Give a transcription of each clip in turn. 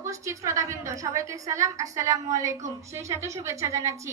উপস্থিত শ্রোতাবৃন্দ সবাইকে সালাম, আসসালামু আলাইকুম। সেই সাথে শুভেচ্ছা জানাচ্ছি।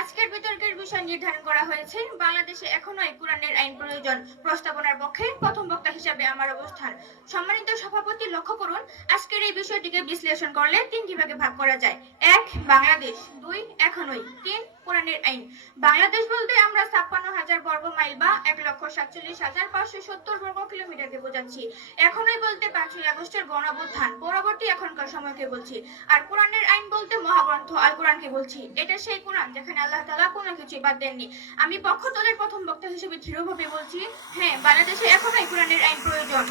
আজকের বিতর্কের বিষয় নির্ধারণ করা হয়েছে বাংলাদেশে এখনোই কোরআনের আইন প্রয়োজন। প্রস্তাবনার পক্ষে প্রথম বক্তা হিসেবে আমার অবস্থান। সম্মানিত সভাপতি, লক্ষ্য করুন, আজকের এই বিষয়টিকে বিশ্লেষণ করলে তিনটি ভাগে ভাগ করা যায়। ১. বাংলাদেশ। ২. এখনোই। ৩. কোরআনের আইন। বাংলাদেশ বলতে আমরা ৫৬,০০০ বর্গ মাইল বা ১,৪৭,৫৭০ বর্গ কিলোমিটারকে বোঝাচ্ছি। এখনোই বলতে ৫ই আগস্টের গণঅভ্যুত্থান পরবর্তী এখনকার সময়কে বলছি। আর কোরআনের আইন বলতে মহাগ্রন্থ আল কোরআনকে বলছি। এটা সেই কোরআন যেখানে আল্লাহ তাআলা কোনো কিছুই বাদ দেননি। আমি পক্ষ দলের প্রথম বক্তা হিসেবে দৃঢ়ভাবে বলছি, হ্যাঁ, বাংলাদেশে এখনোই কোরআনের আইন প্রয়োজন।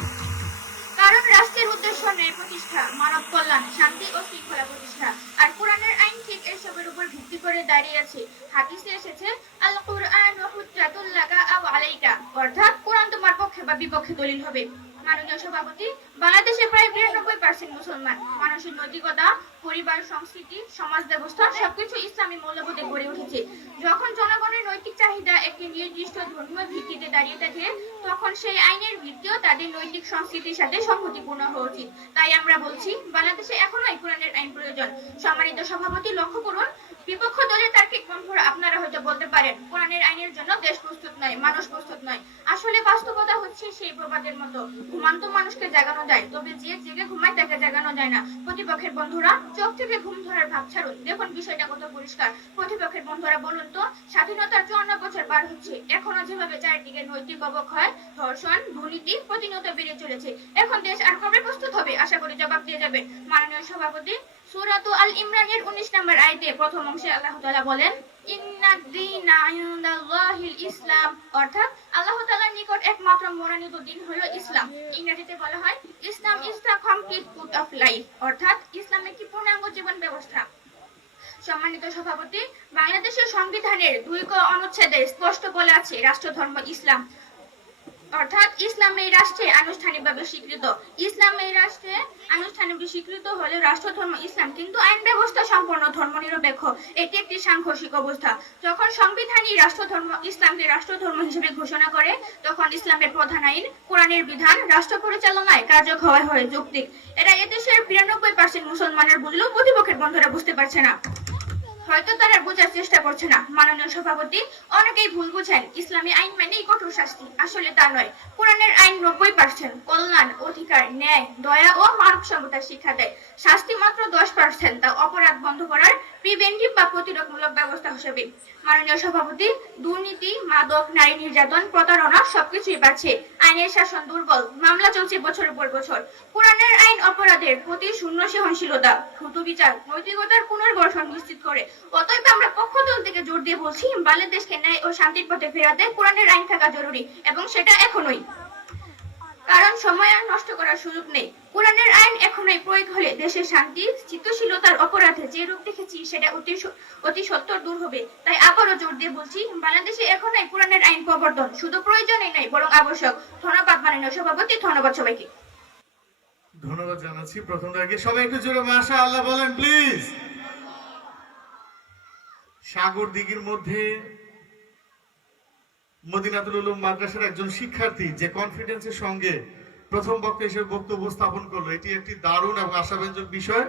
কারণ রাষ্ট্রের উদ্দেশ্য ন্যায় প্রতিষ্ঠা, মানব কল্যাণ, শান্তি ও শৃঙ্খলা প্রতিষ্ঠা। আর কোরআনের আইন ঠিক এসবের উপর ভিত্তি করে দাঁড়িয়ে আছে। হাদিসে এসেছে, আল কুরআন হুজ্জাতুল লাকা আও আলাইকা, অর্থাৎ কোরআন তোমার পক্ষে বা বিপক্ষে দলিল হবে। মাননীয় সভাপতি, বাংলাদেশে প্রায় ৯২% মুসলমান। মানুষের নৈতিকতা, পরিবার, সংস্কৃতি, সমাজ ব্যবস্থা সবকিছু ইসলামী মূল্যবোধে গড়ে উঠেছে। যখন জনগণের নৈতিক চাহিদা একটি নির্দিষ্ট ধর্মীয় ভিত্তিতে দাঁড়িয়ে থাকে, তখন সেই আইনের ভিত্তিও তাদের নৈতিক সংস্কৃতির সাথে সংহতিপূর্ণ হওয়া উচিত। তাই আমরা বলছি, বাংলাদেশে এখনোই কোরআনের আইন প্রয়োজন। সম্মানিত সভাপতি, লক্ষ্য করুন, বিপক্ষ দলের তার্কিক বন্ধুরা আপনারা হয়তো বলতে পারেন, কোরআনের আইনের জন্য দেশ প্রস্তুত নয়, মানুষ প্রস্তুত নয়। আসলে বাস্তবতা হচ্ছে সেই প্রবাদের মতো, ঘুমান্ত মানুষকে জাগানো যায়, তবে যে জেগে ঘুমায় তাকে জাগানো যায় না। প্রতিপক্ষের বন্ধুরা, চোখ থেকে ঘুম ধরার ভাব ছাড়ুন, দেখুন বিষয়টা কত পরিষ্কার। প্রতিপক্ষের বন্ধুরা বলুন তো, স্বাধীনতার ৫৪ বছর পার হচ্ছে, এখনো যেভাবে চারিদিকে নৈতিক অবক্ষয়, ধর্ষণ, দুর্নীতি প্রতিনিয়ত বেড়ে চলেছে, এখন দেশ আর কবে প্রস্তুত হবে? আশা করি জবাব দিয়ে যাবেন। মাননীয় সভাপতি, সূরাতুল আল ইমরানের ১৯ নম্বর আয়াতে প্রথম অংশে আল্লাহ তাআলা বলেন, ইন্নাদ-দীনা ইনদাল্লাহিল ইসলাম, অর্থাৎ আল্লাহ তাআলার নিকট একমাত্র মনোনীত দিন হলো ইসলাম। ইংরেজিতে বলা হয়, Islam is the complete code of life, অর্থাৎ ইসলাম একটি পূর্ণাঙ্গ জীবন ব্যবস্থা। সম্মানিত সভাপতি, বাংলাদেশের সংবিধানের ২ ক অনুচ্ছেদে স্পষ্ট বলা আছে, রাষ্ট্রধর্ম ইসলাম, অর্থাৎ ইসলাম এই রাষ্ট্রে আনুষ্ঠানিকভাবে স্বীকৃত। ইসলাম এই রাষ্ট্রে আনুষ্ঠানিকভাবে স্বীকৃত হলেও রাষ্ট্রধর্ম ইসলাম, কিন্তু আইন ব্যবস্থা সম্পূর্ণ ধর্মনিরপেক্ষ। এটি একটি সাংঘর্ষিক অবস্থা। যখন সংবিধানই রাষ্ট্রধর্ম ইসলামকে রাষ্ট্রধর্ম হিসেবে ঘোষণা করে, তখন ইসলামের প্রধান আইন কোরআনের বিধান রাষ্ট্র পরিচালনায় কার্যকর হয় যৌক্তিক। এরা এদেশের ৯২% মুসলমানের বুঝলেও প্রতিপক্ষের বন্ধুরা বুঝতে পারছে না, হয়তো তারা বোঝার চেষ্টা করছে না। মাননীয় সভাপতি, অনেকেই ভুল বুঝেন ইসলামী আইন মানেই কঠোর শাস্তি। আসলে তা নয়। কোরআনের আইন ৯০% কল্যাণ, অধিকার, ন্যায়, দয়া ও মানবসম্মতার শিক্ষা দেয়। শাস্তি মাত্র ১০%, তা অপরাধ বন্ধ করার প্রিভেন্টিভ বা প্রতিরোধমূলক ব্যবস্থা হিসেবে। মাননীয় সভাপতি, দুর্নীতি, মাদক, নারী নির্যাতন, প্রতারণা সবকিছুই বাড়ছে। আইনের শাসন দুর্বল, মামলা চলছে বছরের পর বছর। কোরআনের আইন অপরাধের প্রতি শূন্য সহনশীলতা, দ্রুত বিচার, নৈতিকতার পুনর্গঠন নিশ্চিত করে। অতএব আমরা পক্ষ দল থেকে জোর দিয়ে বলছি, বাংলাদেশকে ন্যায় ও শান্তির পথে ফেরাতে কোরআনের আইন থাকা জরুরি, এবং সেটা এখনোই। কারণ সময় আর নষ্ট করার সুযোগ নেই। কোরআনের আইন এখনোই প্রয়োগ হলে দেশের শান্তি, স্থিতিশীলতার অপরাধে যে রূপ দেখেছি সেটা অতি সত্বর দূর হবে। তাই আবারও জোর দিয়ে বলছি, বাংলাদেশে এখনোই কোরআনের আইন প্রবর্তন শুধু প্রয়োজনই নয়, বরং আবশ্যক। ধন্যবাদ মাননীয় সভাপতি, ধন্যবাদ সবাইকে। ধন্যবাদ জানাচ্ছি। প্রথম আগে সবাই একটু জোরে মাশাআল্লাহ বলেন প্লিজ। সাগর দিঘির মধ্যে মদিনাতুল উলুম মাদ্রাসার একজন শিক্ষার্থী যে কনফিডেন্সের সঙ্গে প্রথম বক্তা হিসেবে বক্তব্য স্থাপন করলো, এটি একটি দারুণ এবং আশাব্যঞ্জক বিষয়।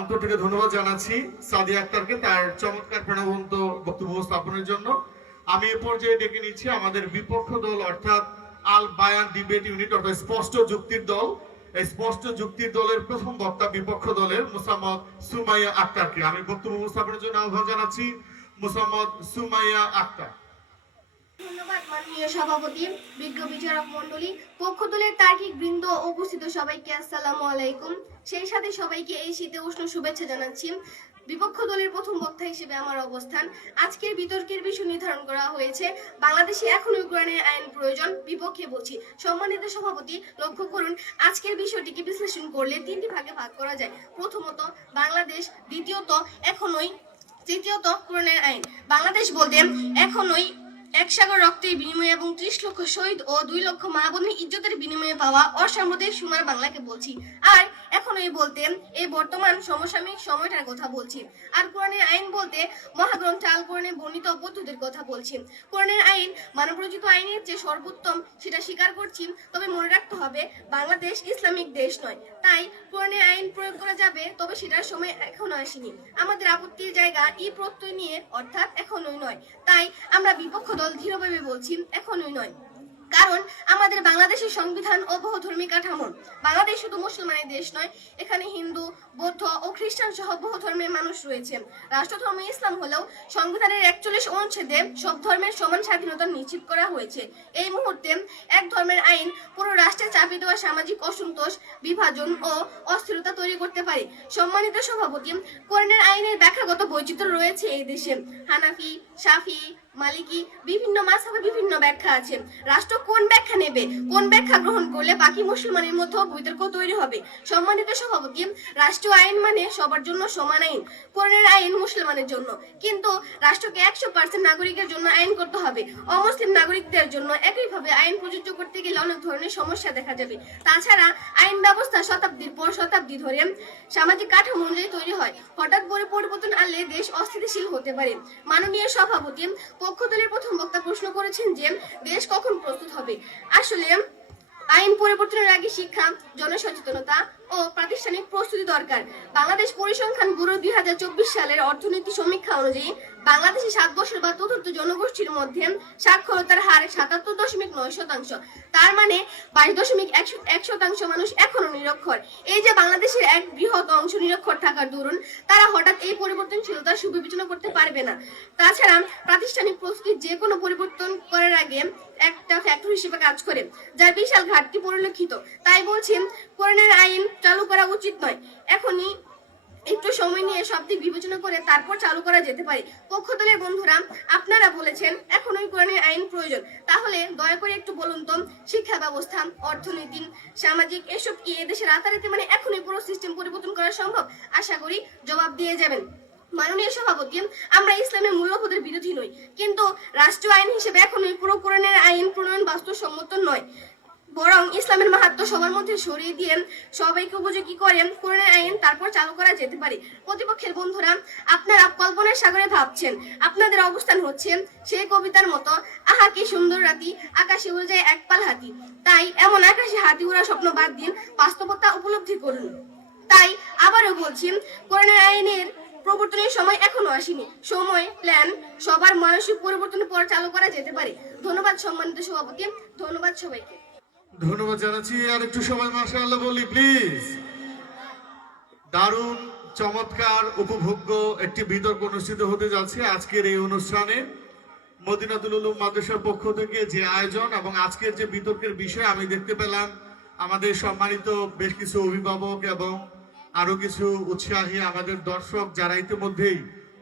অন্তর থেকে ধন্যবাদ জানাচ্ছি সাদিয়া আক্তারকে তার চমৎকার প্রাণবন্ত বক্তব্য স্থাপনের জন্য। আমি এ পর্যায়ে ডেকে নিচ্ছি আমাদের বিপক্ষ দল, অর্থাৎ আল বায়ান ডিবেট ইউনিট, অর্থাৎ স্পষ্ট যুক্তির দল। এই স্পষ্ট যুক্তির দলের প্রথম বক্তা বিপক্ষ দলের মুসাম্মদ সুমাইয়া আক্তারকে আমি বক্তব্য উপস্থাপনের জন্য আহ্বান জানাচ্ছি। মুসাম্মদ সুমাইয়া আক্তার। ধন্যবাদ মাননীয় সভাপতি, বিজ্ঞ বিচারক মণ্ডলী, পক্ষ দলের তার্কিক বৃন্দ, উপস্থিত সবাইকে আসসালামু আলাইকুম। সেই সাথে সবাইকে এই শীতে উষ্ণ শুভেচ্ছা জানাচ্ছি। বিপক্ষ দলের প্রথম বক্তা হিসেবে আমার অবস্থান। আজকের বিতর্কের বিষয় নির্ধারণ করা হয়েছে, বাংলাদেশে এখনই কোরআনের আইন প্রয়োজন, বিপক্ষে বলছি। সম্মানিত সভাপতি, লক্ষ্য করুন, আজকের বিষয়টিকে বিশ্লেষণ করলে তিনটি ভাগে ভাগ করা যায়। প্রথমত বাংলাদেশ, দ্বিতীয়ত এখনই, তৃতীয়ত কোরআনের আইন। বাংলাদেশ বলতে এখনই ১ সাগর রক্তের বিনিময়ে এবং ৩০ লক্ষ শহীদ ও ২ লক্ষ মা বোনের ইজ্জতের বিনিময়ে পাওয়া অসাম্প্রদায়িক সোনার বাংলাকে বলছি। আর এখনই বলতে এই বর্তমান সমসাময়িক সময়টার কথা বলছি। আর কোরআনের আইন বলতে মহাগ্রন্থ আল কোরআনে বর্ণিত পদ্ধতির কথা বলছি। কোরআনের আইন মানবরচিত আইনের যে সর্বোত্তম, সেটা স্বীকার করছি। তবে মনে রাখতে হবে, বাংলাদেশ ইসলামিক দেশ নয়। তাই কোরআনের আইন প্রয়োগ করা যাবে, তবে সেটার সময় এখনো আসেনি। আমাদের আপত্তির জায়গা ই প্রত্যয় নিয়ে, অর্থাৎ এখনোই নয়। তাই আমরা বিপক্ষ দল দৃঢ়ভাবে বলছি এখনোই নয়। কারণ আমাদের বাংলাদেশের সংবিধান ও বহুধর্মী কাঠামো। বাংলাদেশ শুধু মুসলমানের দেশ নয়, এখানে হিন্দু, বৌদ্ধ ও খ্রিস্টান সহ বহু ধর্মের মানুষ রয়েছে। রাষ্ট্রধর্ম ইসলাম হলেও সংবিধানের 41 অনুচ্ছেদে সব ধর্মের সমান স্বাধীনতা নিশ্চিত করা হয়েছে। এই মুহূর্তে এক ধর্মের আইন পুরো রাষ্ট্রে চাপিয়ে দেওয়া সামাজিক অসন্তোষ, বিভাজন ও অস্থিরতা তৈরি করতে পারে। সম্মানিত সভাপতি, কোরআনের আইনের ব্যাখ্যাগত বৈচিত্র্য রয়েছে এই দেশে। হানাফি, শাফি, মালিকি বিভিন্ন মাযহাবে বিভিন্ন ব্যাখ্যা আছে। রাষ্ট্র কোন ব্যাখ্যা নেবে, কোন ব্যাখ্যা গ্রহণ করলে বাকি মুসলমানের মধ্যে বিতর্ক তৈরি হবে। সম্মানিত সভাপতি, রাষ্ট্রীয় আইন মানে সবার জন্য সমান আইন। কোরআনের আইন মুসলমানের জন্য, কিন্তু রাষ্ট্রকে 100% নাগরিকের জন্য আইন করতে হবে। অমুসলিম নাগরিকদের জন্য একইভাবে আইন প্রযোজ্য করতে গেলে অনেক ধরনের সমস্যা দেখা যাবে। তাছাড়া আইন ব্যবস্থা শতাব্দীর পর শতাব্দী ধরে সামাজিক কাঠামো অনুযায়ী তৈরি হয়। হঠাৎ করে পরিবর্তন আনলে দেশ অস্থিতিশীল হতে পারে। মাননীয় সভাপতি, পক্ষ দলের প্রথম বক্তা প্রশ্ন করেছেন যে দেশ কখন প্রস্তুত হবে। আসলে আইন পরিবর্তনের আগে শিক্ষা, জনসচেতনতা ও প্রাতিষ্ঠানিক প্রস্তুতি দরকার। বাংলাদেশ পরিসংখ্যান ব্যুরো 2024 সালের অর্থনীতি সমীক্ষা অনুযায়ী বাংলাদেশে 7 বছর বা তদুর্ধ্ব জনগোষ্ঠীর মধ্যে সাক্ষরতার হার 77.9%। তার মানে 22.1% মানুষ এখনো নিরক্ষর। এই যে বাংলাদেশের এক বৃহৎ অংশ নিরক্ষর থাকার দরুন তারা হঠাৎ এই পরিবর্তনশীলতার সুবিবেচনা করতে পারবে না। তাছাড়া প্রাতিষ্ঠানিক প্রস্তুতি যে কোনো পরিবর্তন করার আগে একটা ফ্যাক্টর হিসেবে কাজ করে, যার বিশাল ঘাটতি পরিলক্ষিত। তাই বলছেন কোরআনের আইন চালু করা উচিত নয়, এখনই একটু সময় নিয়ে সব দিক বিবেচনা করে তারপর চালু করা যেতে পারে। পক্ষ দলের বন্ধুরা, আপনারা বলেছেন এখনই কোরআনের আইন প্রয়োজন, তাহলে দয়া করে একটু বলুন তো, শিক্ষা ব্যবস্থা, অর্থনীতি, সামাজিক এসব কি এদেশে রাতারাতি মানে এখনই পুরো সিস্টেম পরিবর্তন করা সম্ভব? আশা করি জবাব দিয়ে যাবেন। মাননীয় সভাপতি, আমরা ইসলামের মূল্যবোধের বিরোধী নই, কিন্তু রাষ্ট্রীয় আইন হিসেবে এখনই পুরো কোরআনের আইন প্রণয়ন বাস্তবসম্মত নয়। বরং ইসলামের মাহাত্ম্য সবার মধ্যে সরিয়ে দিয়ে সবাইকে উপযোগী করেন কোরআনের আইন তারপর চালু করা যেতে পারে। প্রতিপক্ষের বন্ধুরা, আপনারা কল্পনার সাগরে ভাবছেন, আপনাদের অবস্থান হচ্ছে সেই কবিতার মতো, আহা কি সুন্দর রাতি, আকাশে উড়ে যায় এক পাল হাতি। তাই এমন আকাশে হাতি উড়া স্বপ্ন বাদ দিন, বাস্তবতা উপলব্ধি করুন। তাই আবারও বলছি, কোরআনের আইনের প্রবর্তনের সময় এখনো আসেনি। সময়, প্ল্যান, সবার মানসিক পরিবর্তনের পর চালু করা যেতে পারে। ধন্যবাদ সম্মানিত সভাপতি, ধন্যবাদ সবাইকে। ধন্যবাদ জানাচ্ছি। আর একটু সময় মাশাআল্লাহ বলি প্লিজ। দারুণ, চমৎকার, উপভোগ্য একটি বিতর্ক অনুষ্ঠিত হতে যাচ্ছে আজকের এই অনুষ্ঠানে। মদিনাতুল উলুম মাদ্রাসার পক্ষ থেকে যে আয়োজন এবং আজকের যে বিতর্কের বিষয়, আমি দেখতে পেলাম আমাদের সম্মানিত বেশ কিছু অভিভাবক এবং আরো কিছু উৎসাহী আমাদের দর্শক যারা ইতিমধ্যেই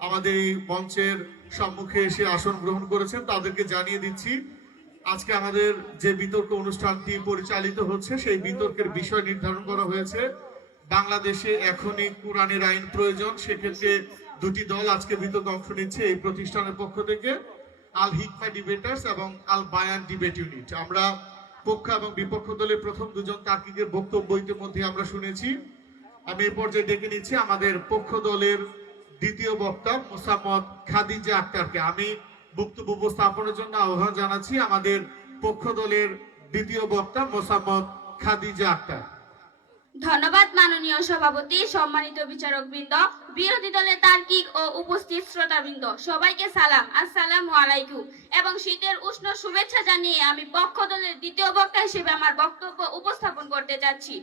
আমাদের এই মঞ্চের সম্মুখে এসে আসন গ্রহণ করেছেন, তাদেরকে জানিয়ে দিচ্ছি আজকে আমাদের যে বিতর্ক অনুষ্ঠানটি পরিচালিত হচ্ছে সেই বিতর্কের বিষয় নির্ধারণ করা হয়েছে বাংলাদেশে এখনই কোরআনের আইন প্রয়োজন। সেক্ষেত্রে দুটি দল আজকে বিতর্কে অংশ নিচ্ছে এই প্রতিষ্ঠানের পক্ষ থেকে, আল হিকমা ডিবেটার্স এবং আল বায়ান ডিবেট ইউনিট। আমরা পক্ষ এবং বিপক্ষ দলের প্রথম দুজন তার্কিকের বক্তব্য ইতিমধ্যে আমরা শুনেছি। আমি এই পর্যায়ে ডেকে নিচ্ছি আমাদের পক্ষ দলের দ্বিতীয় বক্তা মোসাম্মদ খাদিজা আক্তারকে। আমি বক্তব্য উপস্থাপনের জন্য আহ্বান জানাচ্ছি আমাদের পক্ষ দলের দ্বিতীয় বক্তা মোসাম্মদ খাদিজা আক্তার। ধন্যবাদ মাননীয় সভাপতি, সম্মানিত বিচারক বৃন্দ, বিরোধী দলের তার্কিক ও উপস্থিত শ্রোতাবৃন্দ, সবাইকে সালাম, আসসালামু আলাইকুম এবং শীতের উষ্ণ শুভেচ্ছা জানিয়ে আমি পক্ষ দলের দ্বিতীয় বক্তা হিসেবে আমার বক্তব্য উপস্থাপন করতে যাচ্ছি।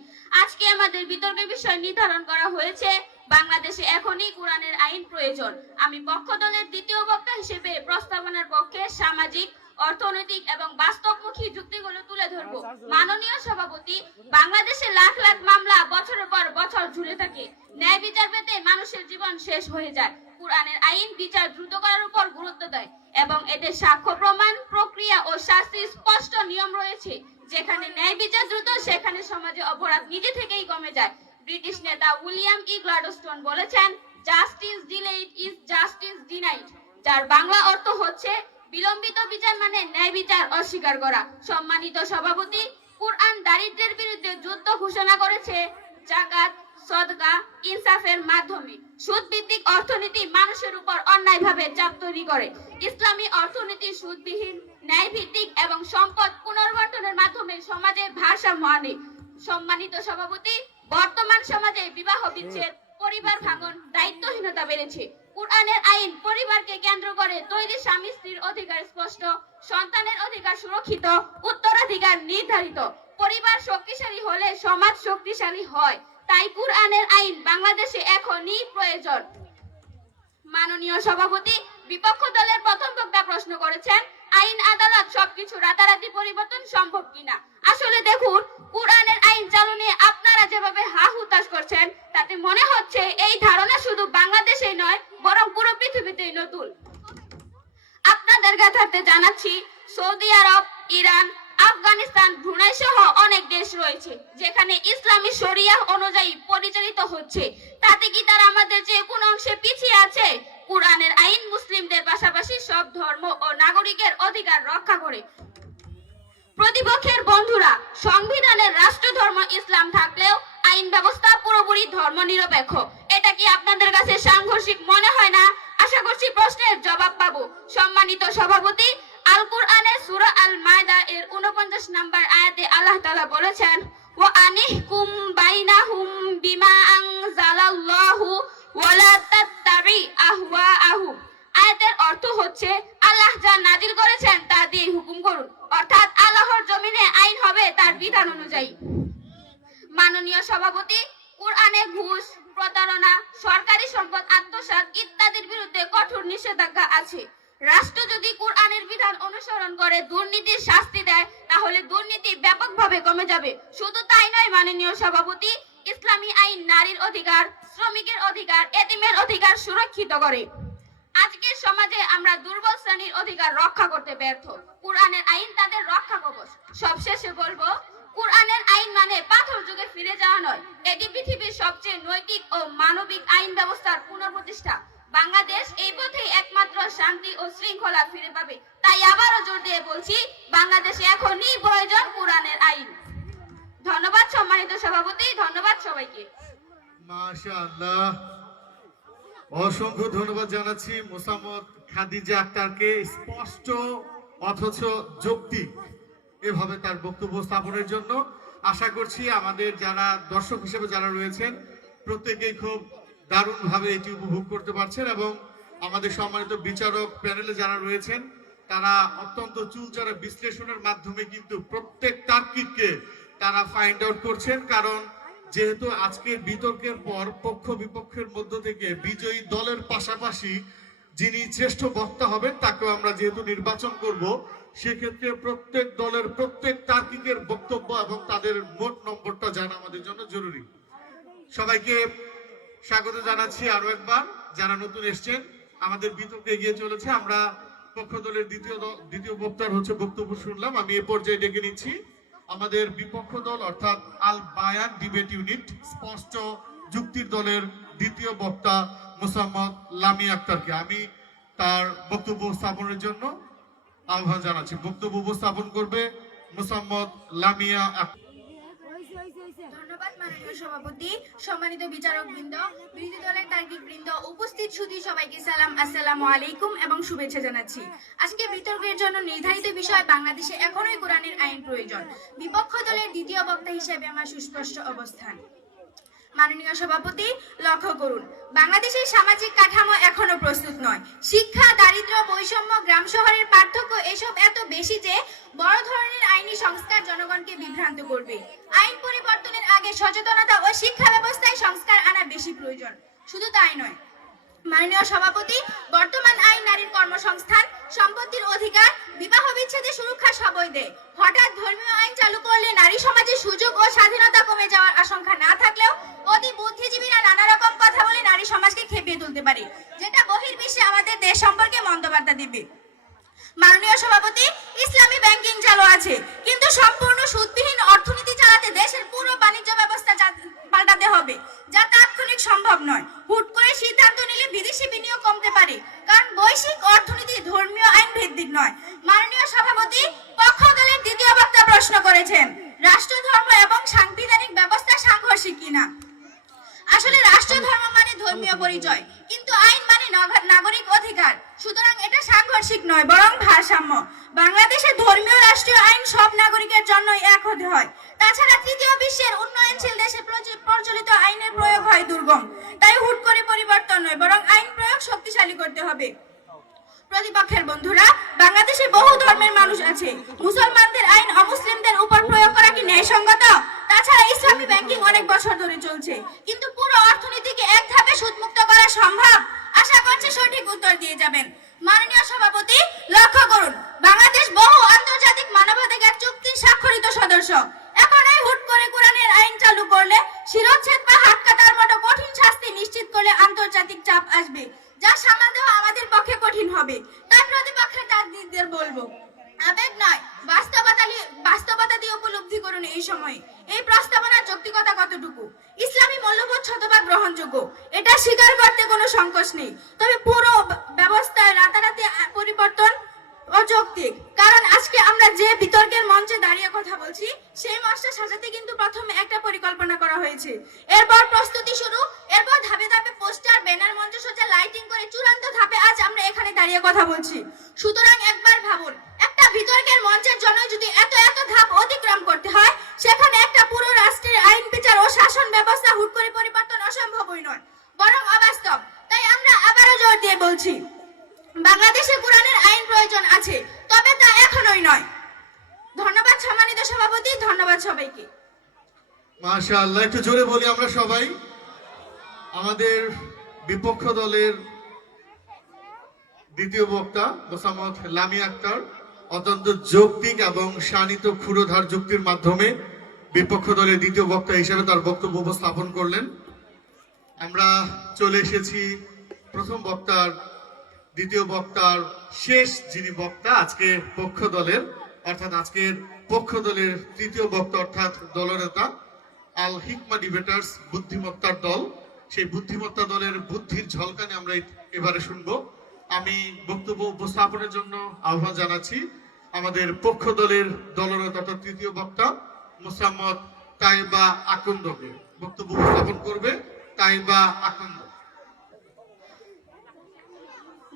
আজকে আমাদের বিতর্কের বিষয় নির্ধারণ করা হয়েছে বাংলাদেশে এখনই কোরআনের আইন প্রয়োজন। আমি পক্ষ দলের দ্বিতীয় বক্তা হিসেবে প্রস্তাবনার পক্ষে সামাজিক, অর্থনৈতিক এবং বাস্তবমুখী যুক্তিগুলো তুলে ধরব। মাননীয় সভাপতি, বাংলাদেশে লাখ লাখ মামলা বছরের পর বছর ঝুলে থাকে। ন্যায় বিচার পেতে মানুষের জীবন শেষ হয়ে যায়। কোরআনের আইন বিচার দ্রুত করার উপর গুরুত্ব দেয় এবং এতে সাক্ষ্য প্রমাণ, প্রক্রিয়া ও শাস্তির স্পষ্ট নিয়ম রয়েছে। যেখানে ন্যায় বিচার দ্রুত, সেখানে সমাজে অপরাধ নিজে থেকেই কমে যায়। ব্রিটিশ নেতা উইলিয়াম ই গ্লাডস্টোন বলেছেন, justice delayed is justice denied, যার বাংলা অর্থ হচ্ছে বিলম্বিত বিচার মানে ন্যায় বিচার অস্বীকার করা। সম্মানিত সভাপতি, কুরআন দারিদ্র্যের বিরুদ্ধে যুদ্ধ ঘোষণা করেছে যাকাত, সদকা, ইনসাফের মাধ্যমে। সুদ ভিত্তিক অর্থনীতি মানুষের উপর অন্যায়ভাবে চাপ তৈরি করে। ইসলামী অর্থনীতি সুদবিহীন, ন্যায় ভিত্তিক এবং সম্পদ পুনর্বন্টনের মাধ্যমে সমাজে ভারসাম্য আনে। সম্মানিত সভাপতি, বর্তমান সমাজে বিবাহ বিচ্ছেদ, পরিবার ভাঙন, দায়িত্বহীনতা বেড়েছে। কুরআনের আইন পরিবারকে কেন্দ্র করে তৈরি, স্বামী স্ত্রীর অধিকার স্পষ্ট, সন্তানের অধিকার সুরক্ষিত, উত্তরাধিকার নির্ধারিত। পরিবার শক্তিশালী হলে সমাজ শক্তিশালী হয়। তাই কুরআনের আইন বাংলাদেশে এখনই প্রয়োজন। মাননীয় সভাপতি, বিপক্ষ দলের প্রথম বক্তা প্রশ্ন করেছেন, আইন আদালত সবকিছু রাতারাতি পরিবর্তন সম্ভব কিনা। আসলে দেখুন, কুরআনের আইন চালু নিয়ে আপনারা যেভাবে হা হুতাশ করছেন, তাতে মনে হচ্ছে এই ধারণা শুধু বাংলাদেশেই নয়, বরং পুরো পৃথিবীতেই নতুন। আপনাদের কাছে জানাচ্ছি, সৌদি আরব, ইরান, আফগানিস্তান, ব্রুনাই সহ অনেক দেশ রয়েছে যেখানে ইসলামী শরিয়াহ অনুযায়ী পরিচালিত হচ্ছে। তাতে কি তারা আমাদের যে কোন অংশে পিছিয়ে আছে? কুরআনের আইন মুসলিমদের পাশাপাশি সব ধর্ম ও নাগরিকের অধিকার রক্ষা করে। প্রতিপক্ষের বন্ধুরা, সংবিধানের রাষ্ট্র ধর্ম ইসলাম থাকলেও আইন ব্যবস্থা পুরোপুরি ধর্মনিরপেক্ষ। এটা কি আপনাদের কাছে সাংঘর্ষিক মনে হয় না? আশা করছি প্রশ্নের জবাব পাবো। সম্মানিত সভাপতি, আল কুরআনের সূরা আল মায়দা এর 49 নম্বর আয়াতে আল্লাহ তাআলা বলেছেন, ওয়া আনিহকুম বাইনাহুম বিমা আনজালাল্লাহু ওয়া লা তাত্তাবি আহওয়াআহুম। আয়াতের অর্থ হচ্ছে, আল্লাহ যা নাজিল করেছেন তা দিয়ে হুকুম করুন, অর্থাৎ আল্লাহর জমিনে আইন হবে তার বিধান অনুযায়ী। মাননীয় সভাপতি, কুরআনে ঘুষ, প্রতারণা, সরকারি সম্পদ আত্মসাৎ ইত্যাদির বিরুদ্ধে কঠোর নিষেধাজ্ঞা আছে। রাষ্ট্র যদি কুরআনের বিধান অনুসরণ করে দুর্নীতির শাস্তি দেয়, তাহলে দুর্নীতি ব্যাপকভাবে কমে যাবে। শুধু তাই নয় মাননীয় সভাপতি, ইসলামী আইন নারীর অধিকার, শ্রমিকের অধিকার, এতিমের অধিকার সুরক্ষিত করে। আজকের সমাজে আমরা দুর্বল শ্রেণীর অধিকার রক্ষা করতে ব্যর্থ। কুরআনের আইন তাদের রক্ষা কবচ। সবশেষে বলবো, কুরআনের আইন মানে পাথর যুগে ফিরে যাওয়া নয়, এটি পৃথিবীর সবচেয়ে নৈতিক ও মানবিক আইন ব্যবস্থার পুনঃপ্রতিষ্ঠা। বাংলাদেশ এই পথে একমাত্র শান্তি ও শৃঙ্খলা ফিরে পাবে। তাই আবারও জোর দিয়ে বলছি, বাংলাদেশে এখনই প্রয়োজন কুরআনের আইন। ধন্যবাদ সম্মানিত সভাপতি, ধন্যবাদ সবাইকে। মাশাআল্লাহ, অসংখ্য ধন্যবাদ জানাচ্ছি মোসাম্মদ খাদিজা আক্তারকে। স্পষ্ট অথচ যৌক্তিক এভাবে তার বক্তব্য স্থাপনের জন্য। আশা করছি আমাদের যারা দর্শক হিসেবে যারা রয়েছেন প্রত্যেকেই খুব দারুণভাবে এটি উপভোগ করতে পারছেন, এবং আমাদের সম্মানিত বিচারক প্যানেলে যারা রয়েছেন তারা অত্যন্ত চুলচেরা বিশ্লেষণের মাধ্যমে কিন্তু প্রত্যেক তার্কিককে তারা ফাইন্ড আউট করছেন। কারণ যেহেতু আজকের বিতর্কের পর পক্ষ বিপক্ষের মধ্য থেকে বিজয়ী দলের পাশাপাশি যিনি শ্রেষ্ঠ বক্তা হবেন তাকেও আমরা যেহেতু নির্বাচন করব, সেক্ষেত্রে প্রত্যেক দলের প্রত্যেক তার্কিকের বক্তব্য এবং তাদের মোট নম্বরটা জানা আমাদের জন্য জরুরি। সবাইকে স্বাগত জানাচ্ছি আরো একবার। যারা নতুন এসছেন, আমাদের বিতর্কে এগিয়ে চলেছে। আমরা পক্ষ দলের দ্বিতীয় বক্তার বক্তব্য শুনলাম। আমি এ পর্যায়ে ডেকে নিচ্ছি আমাদের বিপক্ষ দল অর্থাৎ আল বায়ান ডিবেট ইউনিট স্পষ্ট যুক্তির দলের দ্বিতীয় বক্তা মোসাম্মদ লামিয়া আক্তারকে আমি তার বক্তব্য স্থাপনের জন্য আহ্বান জানাচ্ছি। বক্তব্য উপস্থাপন করবে মোসাম্মদ লামিয়া আক্তার। ধন্যবাদ মাননীয় সভাপতি, সম্মানিত বিচারক বৃন্দ, বিরোধী দলের তার্কিক বৃন্দ, উপস্থিত সুধী সবাইকে সালাম, আসসালামু আলাইকুম এবং শুভেচ্ছা জানাচ্ছি। আজকে বিতর্কের জন্য নির্ধারিত বিষয় বাংলাদেশে এখনোই কোরআনের আইন প্রয়োজন। বিপক্ষ দলের দ্বিতীয় বক্তা হিসেবে আমার সুস্পষ্ট অবস্থান। মাননীয় সভাপতি, লক্ষ্য করুন, বাংলাদেশের সামাজিক কাঠামো এখনো প্রস্তুত নয়। শিক্ষা, দারিদ্র্য, বৈষম্য, গ্রাম শহরের পার্থক্য এসব এত বেশি যে বড় ধরনের আইনি সংস্কার জনগণকে বিভ্রান্ত করবে। আইন পরিবর্তনের আগে সচেতনতা ও শিক্ষা ব্যবস্থায় সংস্কার আনা বেশি প্রয়োজন। শুধু তাই নয় মাননীয় সভাপতি, বর্তমান আইন নারীর কর্মসংস্থান, সম্পত্তির অধিকার, বিবাহ বিচ্ছেদের সুরক্ষা সবই দেয়। হঠাৎ ধর্মীয় আইন চালু করলে নারী সমাজের সুযোগ ও স্বাধীনতা কমে যাওয়ার আশঙ্কা না থাকলেও অতি বুদ্ধিজীবীরা নানা রকম কথা বলে নারী সমাজকে খেপিয়ে তুলতে পারে, যেটা বহির্বিশ্বে আমাদের দেশ সম্পর্কে মন্দবার্তা দিবে। মাননীয় সভাপতি, ইসলামী ব্যাংকিং চালু আছে, কিন্তু সম্পূর্ণ সুদবিহীন অর্থনীতি চালাতে দেশের পুরো বাণিজ্য ব্যবস্থা পাল্টাতে হবে, যা তাৎক্ষণিক সম্ভব নয়। হুট করে সিদ্ধান্ত নিলে বিদেশি বিনিয়োগ কমতে পারে, কারণ বৈশ্বিক অর্থনীতি ধর্মীয় আইন ভিত্তিক নয়। মাননীয় সভাপতি, পক্ষ দলের দ্বিতীয় বক্তা প্রশ্ন করেছেন, রাষ্ট্র ধর্ম এবং সাংবিধানিক ব্যবস্থা সাংঘর্ষিক কিনা। আসলে রাষ্ট্র ধর্ম মানে ধর্মীয় পরিচয়, কিন্তু আইন মানে নাগরিক অধিকার। সুতরাং এটা সাংঘর্ষিক নয়, বরং ভারসাম্য। বাংলাদেশের ধর্মীয় রাষ্ট্রীয় আইন সব নাগরিকের জন্য এক হতে হয়। তাছাড়া তৃতীয় বিশ্বের উন্নয়নশীল দেশে প্রচলিত আইনের প্রয়োগ হয় দুর্গম। তাই হুট করে পরিবর্তন নয়, বরং আইন প্রয়োগ শক্তিশালী করতে হবে। প্রতিপক্ষের বন্ধুরা, বাংলাদেশে বহু ধর্মের মানুষ আছে। মুসলমানদের আইন অমুসলিমদের উপর প্রয়োগ করা কি ন্যায়সঙ্গত? তাছাড়া ইসলামী ব্যাংকিং অনেক বছর ধরে চলছে, কিন্তু পুরো অর্থনীতিকে এক ধাপে সুদমুক্ত করা সম্ভব? আশা করছি সঠিক উত্তর দিয়ে যাবেন। মাননীয় সভাপতি, লক্ষ্য করুন, বাংলাদেশ বহু আন্তর্জাতিক মানবাধিকার চুক্তির স্বাক্ষরিত সদস্য। এখন এই হুট করে কোরআনের আইন চালু করলে, শিরচ্ছেদ বা হাত কাটার মতো কঠিন শাস্তি নিশ্চিত করলে আন্তর্জাতিক চাপ আসবে, যা সামাল দেওয়া আমাদের পক্ষে কঠিন হবে। তাই প্রতিপক্ষের রাজনীতিদের বলবো, আবেগ নয়, বাস্তবতা দিয়ে উপলব্ধি করুন এই সময়ে এই প্রস্তাবনার যৌক্তিকতা কতটুকু, ইসলামী মূল্যবোধ শতভাগ গ্রহণযোগ্য, এটা স্বীকার করতে কোনো সংকোচ নেই। তবে পুরো ব্যবস্থায় রাতারাতি পরিবর্তন অযৌক্তিক, কারণ আজকে আমরা যে বিতর্কের মঞ্চে দাঁড়িয়ে কথা বলছি, সেই মঞ্চটা সাজাতে কিন্তু প্রথমে একটা পরিকল্পনা করা হয়েছে, এরপর প্রস্তুতি শুরু, এরপর ধাপে ধাপে পোস্টার, ব্যানার, মঞ্চসজ্জা, লাইটিং করে চূড়ান্ত ধাপে আজ আমরা এখানে দাঁড়িয়ে কথা বলছি। সুতরাং একবার ভাবুন, একটা বিতর্কের মঞ্চের জন্য যদি এত ধাপ অতিক্রম করতে হয়, সেখানে একটা পুরো রাষ্ট্রের আইন বিচার ও শাসন ব্যবস্থা হুট করে পরিবর্তন অসম্ভবই নয়, বরং অবাস্তব। তাই আমরা আবারও জোর দিয়ে বলছি, বাংলাদেশে কোরআনের আইন প্রয়োজন আছে, তবে তা এখনোই নয়। ধন্যবাদ সম্মানিত সভাপতি, ধন্যবাদ সবাইকে। মাশাআল্লাহ, একটু জোরে বলি আমরা সবাই। আমাদের বিপক্ষ দলের দ্বিতীয় বক্তা মোসাম্মদ লামিয়া আক্তার অত্যন্ত যৌক্তিক এবং শানিত ক্ষুরোধার যুক্তির মাধ্যমে বিপক্ষ দলের দ্বিতীয় বক্তা হিসেবে তার বক্তব্য উপস্থাপন করলেন। আমরা চলে এসেছি প্রথম বক্তার, দ্বিতীয় বক্তার শেষ যিনি বক্তা আজকের পক্ষ দলের, অর্থাৎ আজকের পক্ষ দলের তৃতীয় বক্তা অর্থাৎ দলনেতা আল হিকমা ডিবেটার্স, বুদ্ধিমত্তার দল। সেই বুদ্ধিমত্তা দলের বুদ্ধির ঝলকানি আমরা এবারে শুনবো। আমি বক্তব্য উপস্থাপনের জন্য আহ্বান জানাচ্ছি আমাদের পক্ষ দলের দলনেতা তথা তৃতীয় বক্তা মোসাম্মদ তাইবা আকন্দকে। বক্তব্য উপস্থাপন করবে তাইবা আকন্দ।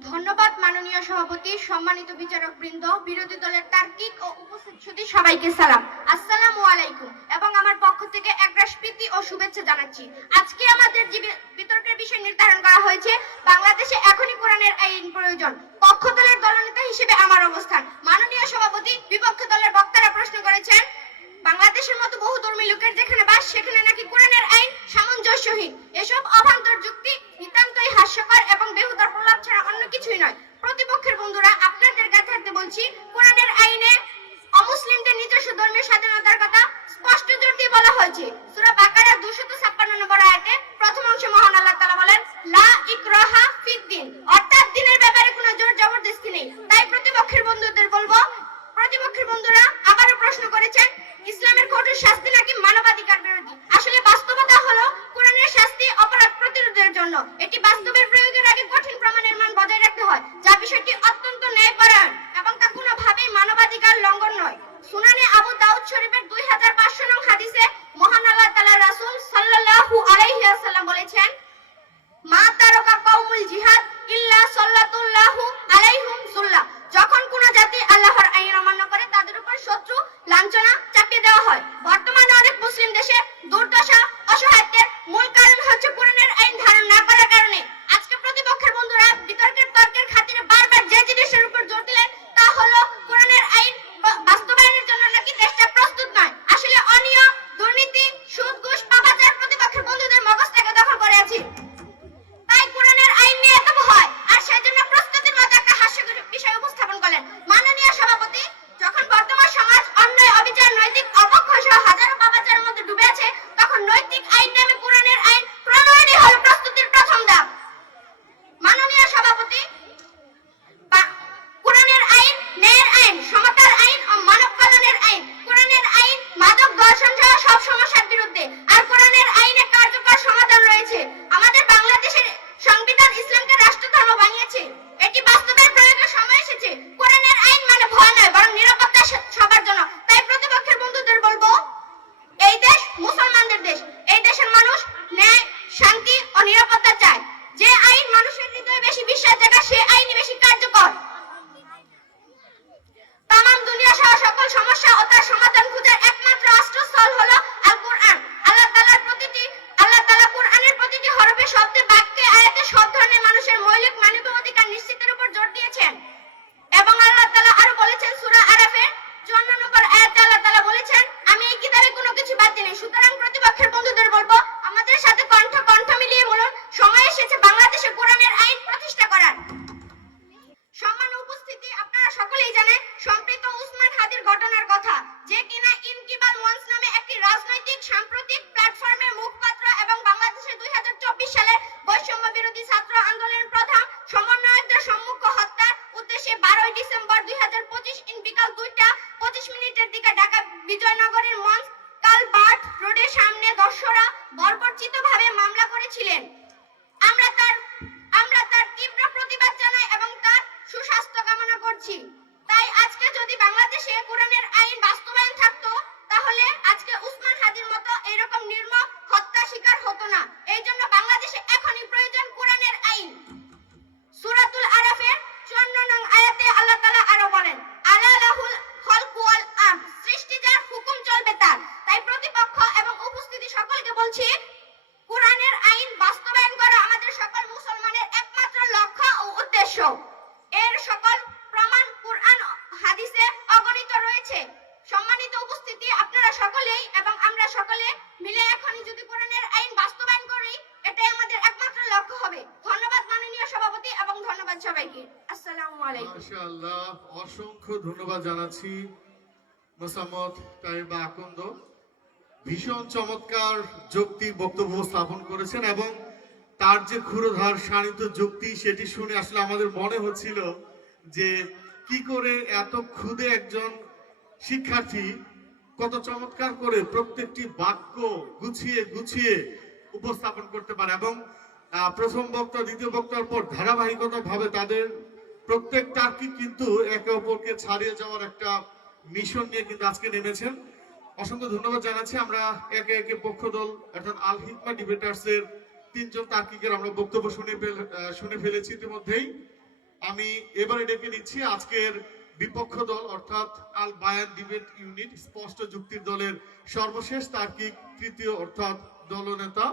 ধন্যবাদ মাননীয় সভাপতি, সম্মানিত বিচারক বৃন্দ, বিরোধী দলের তার্কিক ও উপস্থিত সুধী সবাইকে সালাম, আসসালামু আলাইকুম, এবং আমার পক্ষ থেকে একরাশ প্রীতি ও শুভেচ্ছা জানাচ্ছি। আজকে আমাদের যে বিতর্কের বিষয় নির্ধারণ করা হয়েছে, বাংলাদেশে এখনই কোরআনের আইন প্রয়োজন। পক্ষ দলের দলনেতা হিসেবে আমার অবস্থান। মাননীয় সভাপতি, বিপক্ষ দলের বক্তারা প্রশ্ন করেছেন, বাংলাদেশের মতো বহু ধর্মী লোকের যেখানে বাস, সেখানে নাকি কোরআনের আইন সামঞ্জস্যহীন। এসব অভান্তর যুক্তি নিতান্তই হাস্যকর এবং বেহুদার প্রলাপ ছাড়া অন্য কিছুই নয়। প্রতিপক্ষের বন্ধুরা, আপনাদের জ্ঞাতার্থে বলছি, কোরআনের আইনে অমুসলিমদের নিজস্ব ধর্মীয় স্বাধীনতার কথা স্পষ্ট জোর দিয়ে বলা হয়েছে। সূরা বাকারা 256 নম্বর আয়াতে প্রথম অংশে মহান আল্লাহ তাআলা বলেন, লা ইকরাহা ফিদ্দিন, অর্থাৎ দিনের ব্যাপারে কোনো জোর জবরদস্তি নেই। তাই প্রতিপক্ষের বন্ধুদের বলবো, প্রতিপক্ষের বন্ধুরা আবারও প্রশ্ন করেছেন, ইসলামের কঠোর শাস্তি নাকি মানবাধিকার বিরোধী। আসলে বাস্তবতা হলো, কোরআনের শাস্তি অপরাধ প্রতিরোধের জন্য। এটি বাস্তবের প্রয়োগের আগে কঠিন প্রমাণের মান বজায় রাখতে হয়, যা বিষয়টি অত্যন্ত ন্যায়পরায়ণ এবং তা কোনোভাবেই মানবাধিকার লঙ্ঘন নয়। সুনানে আবু দাউদ শরীফের 2500 নং হাদিসে মহান আল্লাহ তাআলার রাসূল সাল্লাল্লাহু আলাইহি ওয়াসাল্লাম বলেছেন, মা তারাকা কওমুল জিহাদ ইল্লা সাল্লাতুল্লাহু আলাইহিম যুল্লা। যখন কোন জাতি আল্লাহর আইন অমান্য করে, তাদের উপর শত্রু লাঞ্ছনা চাপিয়ে দেওয়া হয়। বর্তমানে অনেক মুসলিম দেশে দুর্দশা, অসহায়ত্বের মূল কারণ হচ্ছে কোরআনের আইন ধারণ না করার কারণে। আজকে প্রতিপক্ষের বন্ধুরা তর্কের খাতিরে বারবার যে জিনিসের উপর জোর দিলেন, তা হলো কোরআনের আইন বাস্তবায়নের জন্য নাকি দেশটা প্রস্তুত নয়। আসলে অনিয়ম, দুর্নীতি, সুদ, ঘুষ, পাপাচার প্রতিপক্ষের বন্ধুদের মগজটাকে দখল করে আছে। তাই কোরআনের আইন নিয়ে এত ভয়, আর সেজন্য প্রস্তুতির মতো একটা হাস্যকর বিষয় উপস্থাপন করলেন। মাননীয় সভাপতি, যখন বর্তমান সমাজ অন্যায়, অবিচার, নৈতিক অবক্ষয় সহ হাজারো পাপাচারের মধ্যে ডুবে আছে, তখন নৈতিক আইন নামে কোরআনের আইন প্রণয়নই হলো প্রস্তুতির প্রথম ধাপ। মাননীয় সভাপতি, কোরআনের আইন ন্যায়ের আইন, সমতার আইন ও মানব কল্যাণের আইন। কোরআনের আইন মাদক, ধর্ষণ সহ সব সমস্যার বিরুদ্ধে, আর কোরআনের আইনে কার্যকর সমাধান রয়েছে। আমাদের বাংলাদেশের সংবিধান ইসলামকে রাষ্ট্রধর্ম বানিয়েছে। এটি বাস্তবের প্রয়োগের সময় এসেছে। কোরআনের আইন মানে ভয় নয়, বরং নিরাপত্তা সবার জন্য। তাই প্রতিপক্ষের বন্ধুদের বলবো, এই দেশ মুসলমানদের দেশ। এই দেশের মানুষ ন্যায়, শান্তি ও নিরাপত্তা চায়। যে আইন মানুষের হৃদয়ে বেশি বিশ্বাস জাগায়, সে আইনই বেশি কার্যকর। তামাম দুনিয়া সহ সকল সমস্যা ও তার সমাধান খোঁজার একমাত্র আশ্রয়স্থল শব্দে, বাক্যে, আয়াতে সব ধরনের মানুষের মৌলিক মানবিক অধিকার নিশ্চিতের উপর জোর দিয়েছেন। এবং আল্লাহ তাআলা আরো বলেছেন সূরা আরাফের 54 নম্বর আয়াতে আল্লাহ তাআলা বলেছেন, আমি এই কিতাবে কোনো কিছু বাদ দিইনি। সুতরাং প্রতিপক্ষের বন্ধুদের বলবো, আমাদের সাথে কণ্ঠ মিলিয়ে বলুন, সময় এসেছে বাংলাদেশে কোরআনের আইন প্রতিষ্ঠা করার। সম্মানিত উপস্থিতি, আপনারা সকলেই জানেন সম্প্রীত উসমান হাদির ঘটনার কথা, যে কিনা ইনকিবাল মঞ্চ নামে একটি রাজনৈতিক সাম্প্রতিক প্ল্যাটফর্মের মুখপাত্র এবং বাংলাদেশের 2024 সালের বৈষম্য বিরোধী ছাত্র আন্দোলনের প্রধান সমন্বয়কদের সম্মুখ হত্যার উদ্দেশ্যে 12 ডিসেম্বর 2025 বিকাল 2:25 দিকে ঢাকা বিজয়নগরের মঞ্চ কালবার্ট রোডের সামনে দর্শকরা বর্বরচিতভাবে মামলা করেছিলেন। আমরা তার তীব্র প্রতিবাদ জানাই এবং তার সুস্বাস্থ্য কামনা করছি। তাই আজকে যদি বাংলাদেশে কোরআনের আইন বাস্তবায়ন থাকতো, তাহলে আজকে উসমান হাদির মতো এরকম নির্মম হত্যা শিকার হতো না। এই জন্য বাংলাদেশে এখনই প্রয়োজন কোরআনের আইন। সূরাতুল আরাফের 54 নং আয়াতে আল্লাহ তাআলা আরো বলেন, আলা লাহুল খালকু ওয়াল আমর, সৃষ্টি যার, হুকুম চলবে তার। তাই প্রতিপক্ষ এবং উপস্থিতি সকলকে বলছি, কোরআনের আইন বাস্তবায়ন করা আমাদের সকল মুসলমানের একমাত্র লক্ষ্য ও উদ্দেশ্য। এর সকল প্রমাণ কোরআন হাদিসে অগণিত রয়েছে। সম্মানিত উপস্থিতি, আপনারা সকলেই এবং আমরা সকলে মিলে এখনই যদি কোরআনের আইন বাস্তবায়ন করি, এটাই আমাদের একমাত্র লক্ষ্য হবে। ধন্যবাদ মাননীয় সভাপতি এবং ধন্যবাদ সবাইকে। আসসালামু আলাইকুম। মাশাআল্লাহ, অসংখ্য ধন্যবাদ জানাচ্ছি মোসাম্মদ তাইবা আকন্দ। ভীষণ চমৎকার যৌক্তিক বক্তব্য স্থাপন করেছেন এবং তার যে ক্ষুরধার শানিত যুক্তি, সেটি শুনে আসলে আমাদের মনে হচ্ছিল যে কি করে এত ক্ষুদে একজন শিক্ষার্থী কত চমৎকার করে প্রত্যেকটি বাক্য গুছিয়ে গুছিয়ে উপস্থাপন করতে পারে। এবং প্রথম বক্তা দ্বিতীয় বক্তার পর ধারাবাহিকতা ভাবে তাদের প্রত্যেক তার্কিক কিন্তু একে অপরকে ছাড়িয়ে যাওয়ার একটা মিশন নিয়ে কিন্তু আজকে নেমেছেন। অসংখ্য ধন্যবাদ জানাচ্ছি। আমরা একে একে পক্ষ দল অর্থাৎ আল হিকমা ডিবেটার্স এর 3 জন তার্কিকের আমরা বক্তব্য শুনে ফেলেছি ইতিমধ্যেই। আমি এবারে ডেকে নিচ্ছি আজকের বিপক্ষ দল অর্থাৎ আল বায়ান ডিবেট ইউনিট স্পষ্ট যুক্তির দলের সর্বশেষ তার্কিক তৃতীয় অর্থাৎ দলনেতা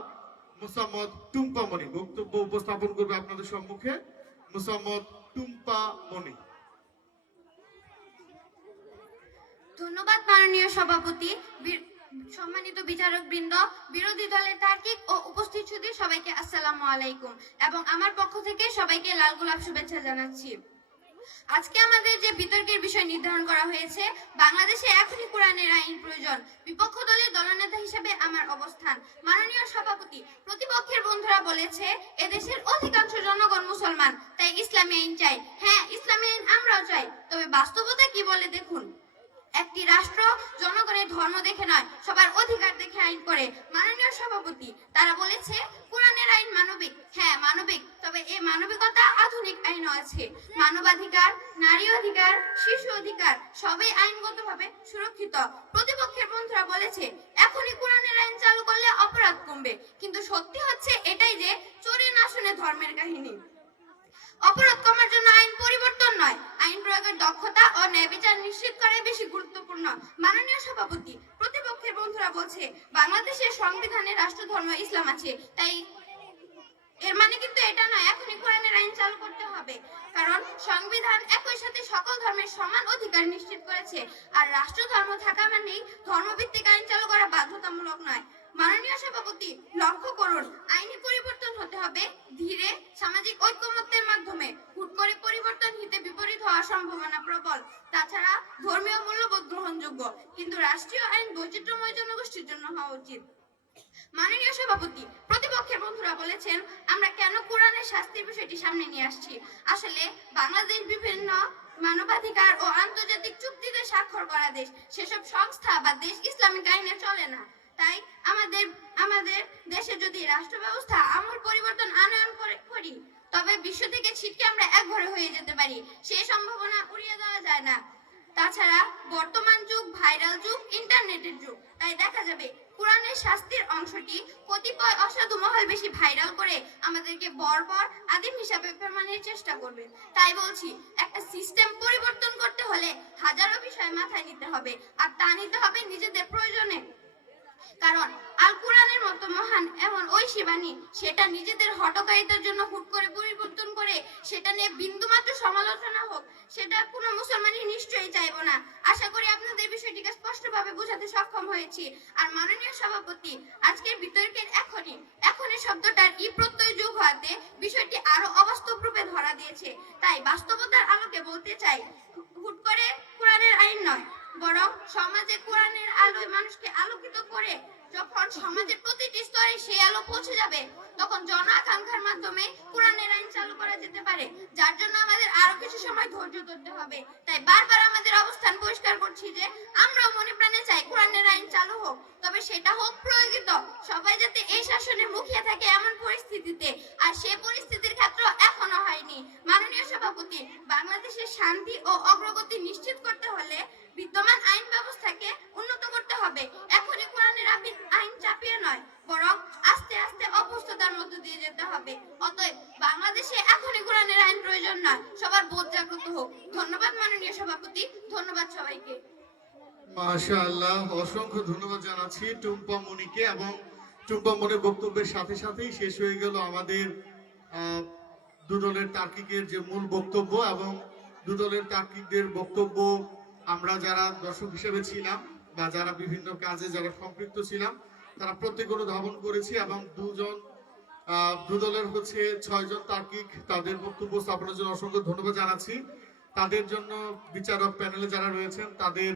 মোসাম্মদ টুম্পা মনি। বক্তব্য উপস্থাপন করবে আপনাদের সম্মুখে মোসাম্মদ টুম্পা মনি। ধন্যবাদ মাননীয় সভাপতি, সম্মানিত বিচারক বৃন্দ, বিরোধী দলের তার্কিক ও উপস্থিত সুধী সবাইকে আসসালামু আলাইকুম এবং আমার পক্ষ থেকে সবাইকে লাল গোলাপ শুভেচ্ছা জানাচ্ছি। আজকে আমাদের যে বিতর্কের বিষয় নির্ধারণ করা হয়েছে, বাংলাদেশে এখনই কোরআনের আইন প্রয়োজন। বিপক্ষ দলের দলনেতা হিসেবে আমার অবস্থান। মাননীয় সভাপতি, প্রতিপক্ষের বন্ধুরা বলেছে এদেশের অধিকাংশ জনগণ মুসলমান, তাই ইসলামী আইন চাই। হ্যাঁ, ইসলামী আইন আমরাও চাই, তবে বাস্তবতা কি বলে দেখুন। একটি রাষ্ট্র জনগণের ধর্ম দেখে নয়, সবার অধিকার দেখে আইন করে। মাননীয় সভাপতি, তারা বলেছে কোরআনের আইন মানবিক। হ্যাঁ, মানবিক, তবে এই মানবিকতা আধুনিক আইনও আছে। মানবাধিকার, নারী অধিকার, শিশু অধিকার সবই আইনগতভাবে সুরক্ষিত। প্রতিপক্ষের বন্ধুরা বলেছে এখনই কোরআনের আইন চালু করলে অপরাধ কমবে, কিন্তু সত্যি হচ্ছে এটাই যে চোরে না শুনে ধর্মের কাহিনী। অপরাধ কমার জন্য আইন পরিবর্তন নয়, আইন প্রয়োগের দক্ষতা ও ন্যায় বিচার নিশ্চিত করাই বেশি গুরুত্বপূর্ণ। মাননীয় সভাপতি, প্রতিপক্ষের বন্ধুরা বলছে বাংলাদেশের সংবিধানে রাষ্ট্রধর্ম ইসলাম আছে, তাই এর মানে কিন্তু এটা নয় এখনই কোরআনের আইন চালু করতে হবে, কারণ সংবিধান একই সাথে সকল ধর্মের সমান অধিকার নিশ্চিত করেছে। আর রাষ্ট্রধর্ম থাকা মানেই ধর্মভিত্তিক আইন চালু করা বাধ্যতামূলক নয়। মাননীয় সভাপতি, লক্ষ্য করুন, আইনি পরিবর্তন হতে হবে ধীরে, সামাজিক ঐক্যমত্যের মাধ্যমে। হুট করে পরিবর্তন হিতে বিপরীত হওয়ার সম্ভাবনা প্রবল। তাছাড়া ধর্মীয় মূল্যবোধ গ্রহণযোগ্য, কিন্তু রাষ্ট্রীয় আইন বৈচিত্র্যময় জনগোষ্ঠীর জন্য হওয়া উচিত। মাননীয় সভাপতি, প্রতিপক্ষের বন্ধুরা বলেছেন আমরা কেন কোরআনের শাস্তির বিষয়টি সামনে নিয়ে আসছি। আসলে বাংলাদেশ বিভিন্ন মানবাধিকার ও আন্তর্জাতিক চুক্তিতে স্বাক্ষর করা দেশ। সেসব সংস্থা বা দেশ ইসলামিক আইনে চলে না। তাই আমাদের দেশে যদি রাষ্ট্র ব্যবস্থা আমূল পরিবর্তন আনয়ন করি, তবে বিশ্ব থেকে ছিটকে আমরা একঘরে হয়ে যেতে পারি। সেই সম্ভাবনা উড়িয়ে দেওয়া যায় না। তাছাড়া বর্তমান যুগ ভাইরাল যুগ, ইন্টারনেটের যুগ, তাই দেখা যাবে কোরআনের শাস্তির অংশটি কতিপয় অসাধু মহল বেশি ভাইরাল করে আমাদেরকে বর্বর আদিম হিসাবে প্রমাণের চেষ্টা করবে। তাই বলছি, একটা সিস্টেম পরিবর্তন করতে হলে হাজারো বিষয় মাথায় নিতে হবে, আর তা নিতে হবে নিজেদের প্রয়োজনে। কারণ আল কোরআনের মতো মহান এমন ঐশী বাণী সেটা নিজেদের হটকারিতার জন্য হুট করে পরিবর্তন করে সেটা নিয়ে বিন্দুমাত্র সমালোচনা হোক, সেটা কোনো মুসলমানই নিশ্চয়ই চাইবো না। আশা করি আপনাদের বিষয়টিকে স্পষ্টভাবে বোঝাতে সক্ষম হয়েছি। আর মাননীয় সভাপতি, আজকের বিতর্কের এখনই শব্দটার ই প্রত্যয় যোগ হওয়াতে বিষয়টি আরো অবাস্তব রূপে ধরা দিয়েছে। তাই বাস্তবতার আলোকে বলতে চাই, হুট করে কোরআনের আইন নয়, বরং সমাজে কোরআনের আলোয় মানুষকে আলোকিত করে যখন সমাজের প্রতিটি স্তরে সেই আলো পৌঁছে যাবে, তখন জন আকাঙ্ক্ষার মাধ্যমে কোরআনের আইন চালু করা যেতে পারে, যার জন্য আমাদের আরো কিছু সময় ধৈর্য ধরতে হবে। তাই বারবার আমাদের অবস্থান পরিষ্কার করছি যে আমরাও মনে প্রাণে চাই কোরআনের আইন চালু হোক, তবে সেটা হোক প্রয়োগিত, সবাই যাতে এই শাসনে মুখিয়ে থাকে এমন পরিস্থিতিতে। আর সেই পরিস্থিতির ক্ষেত্র এখনো হয়নি। মাননীয় সভাপতি, বাংলাদেশের শান্তি ও অগ্রগতি নিশ্চিত করতে হলে বিদ্যমান আইন ব্যবস্থাকে উন্নত করতে হবে। এখনই কোরআনের আইন চাপিয়ে নয়, বরং আস্তে আস্তে অভ্যস্ততার মধ্য দিয়ে যেতে হবে। অতএব বাংলাদেশে এখনই কোরআনের আইন প্রয়োজন নয়, সবার বোধ জাগ্রত হোক। ধন্যবাদ মাননীয় সভাপতি, ধন্যবাদ সবাইকে। মাশাআল্লাহ, অসংখ্য ধন্যবাদ জানাচ্ছি টুম্পা মনিকে। এবং টুম্পা মনির বক্তব্যের সাথে সাথেই শেষ হয়ে গেল আমাদের দুদলের তার্কিকের যে মূল বক্তব্য। এবং দুদলের তার্কিকদের বক্তব্য আমরা যারা দর্শক হিসেবে ছিলাম বা যারা বিভিন্ন কাজে যারা সম্পৃক্ত ছিলাম তারা প্রত্যেক অনুধাবন করেছি। এবং দুদলের 6 জন তার্কিক তাদের বক্তব্য স্থাপনের জন্য অসংখ্য ধন্যবাদ জানাচ্ছি। তাদের জন্য বিচারক প্যানেলে যারা রয়েছেন তাদের